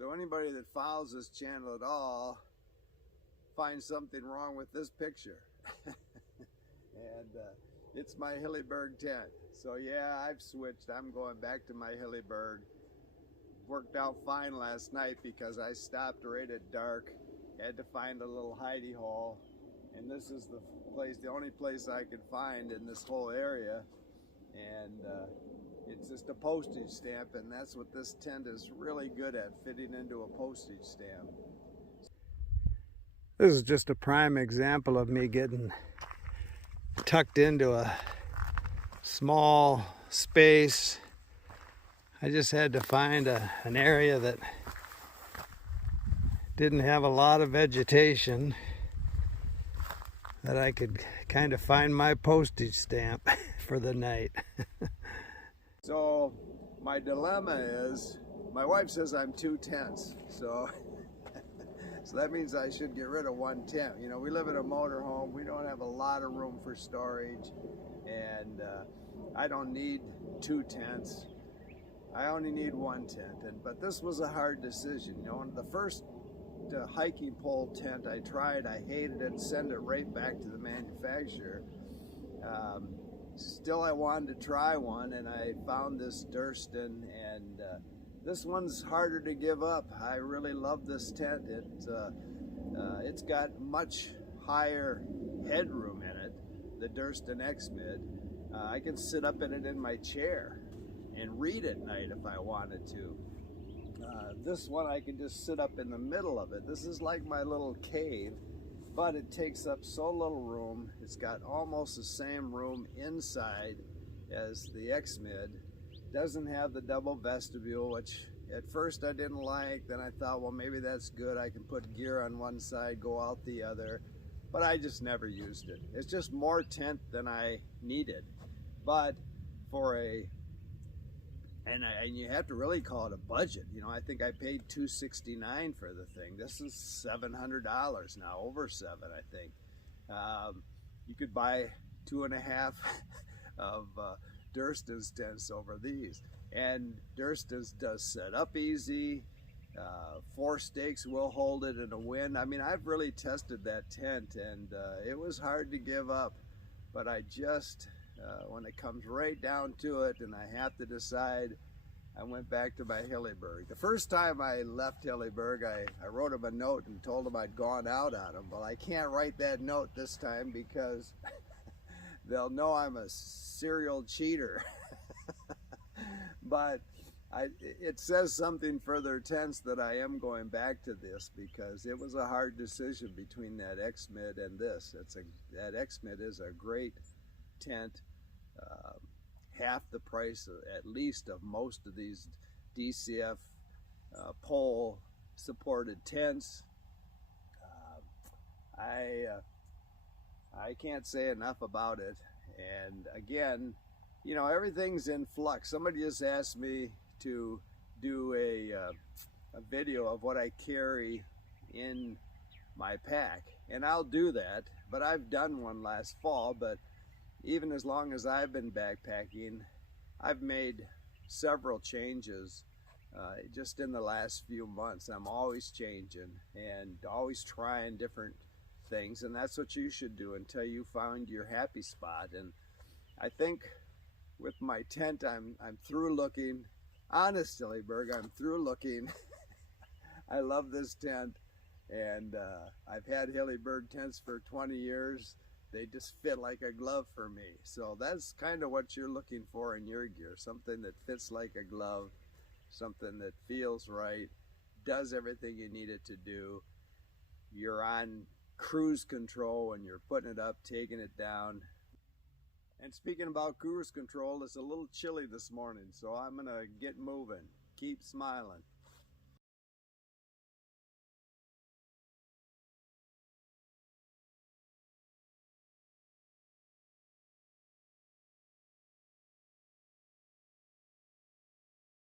So anybody that follows this channel at all finds something wrong with this picture. And it's my Hilleberg tent. So yeah, I've switched. I'm going back to my Hilleberg. Worked out fine last night because I stopped right at dark. Had to find a little hidey hole. And this is the place, the only place I could find in this whole area. And it's just a postage stamp, and that's what this tent is really good at, fitting into a postage stamp. This is just a prime example of me getting tucked into a small space. I just had to find an area that didn't have a lot of vegetation, that I could kind of find my postage stamp for the night. So my dilemma is, my wife says I'm too tense, so that means I should get rid of one tent. You know, we live in a motorhome, we don't have a lot of room for storage, and I don't need two tents. I only need one tent, but this was a hard decision. You know, the first hiking pole tent I tried, I hated it, sent it right back to the manufacturer. Still, I wanted to try one, and I found this Durston, and this one's harder to give up. I really love this tent. It's got much higher headroom in it, the Durston X-Mid. I can sit up in it in my chair and read at night if I wanted to. This one I can just sit up in the middle of it. This is like my little cave, but it takes up so little room. It's got almost the same room inside as the X-Mid. Doesn't have the double vestibule, which at first I didn't like. Then I thought, well, maybe that's good. I can put gear on one side, go out the other. But I just never used it. It's just more tent than I needed. But for and you have to really call it a budget. You know, I think I paid $269 for the thing. This is $700 now, over $700, I think. You could buy 2.5 of Durston's tents over these. And Durston's does set up easy. 4 stakes will hold it in a wind. I mean, I've really tested that tent, and it was hard to give up. But I just, when it comes right down to it and I have to decide, I went back to my Hilleberg. The first time I left Hilleberg, I wrote him a note and told him I'd gone out on him. Well, I can't write that note this time because they'll know I'm a serial cheater. But it says something for their tents that I am going back to this, because it was a hard decision between that X-Mid and this. That X-Mid is a great tent, half the price at least of most of these DCF pole supported tents. I can't say enough about it. And again, you know, everything's in flux. Somebody just asked me to do a video of what I carry in my pack, and I'll do that. But I've done one last fall. But even as long as I've been backpacking, I've made several changes just in the last few months. I'm always changing and always trying different things, and that's what you should do until you find your happy spot. And I think with my tent, I'm through looking. Honest, Hilleberg, I'm through looking. I love this tent, and I've had Hilleberg tents for 20 years. They just fit like a glove for me. So that's kind of what you're looking for in your gear. Something that fits like a glove, something that feels right, does everything you need it to do. You're on cruise control when you're putting it up, taking it down. And speaking about cruise control, it's a little chilly this morning, so I'm gonna get moving. Keep smiling.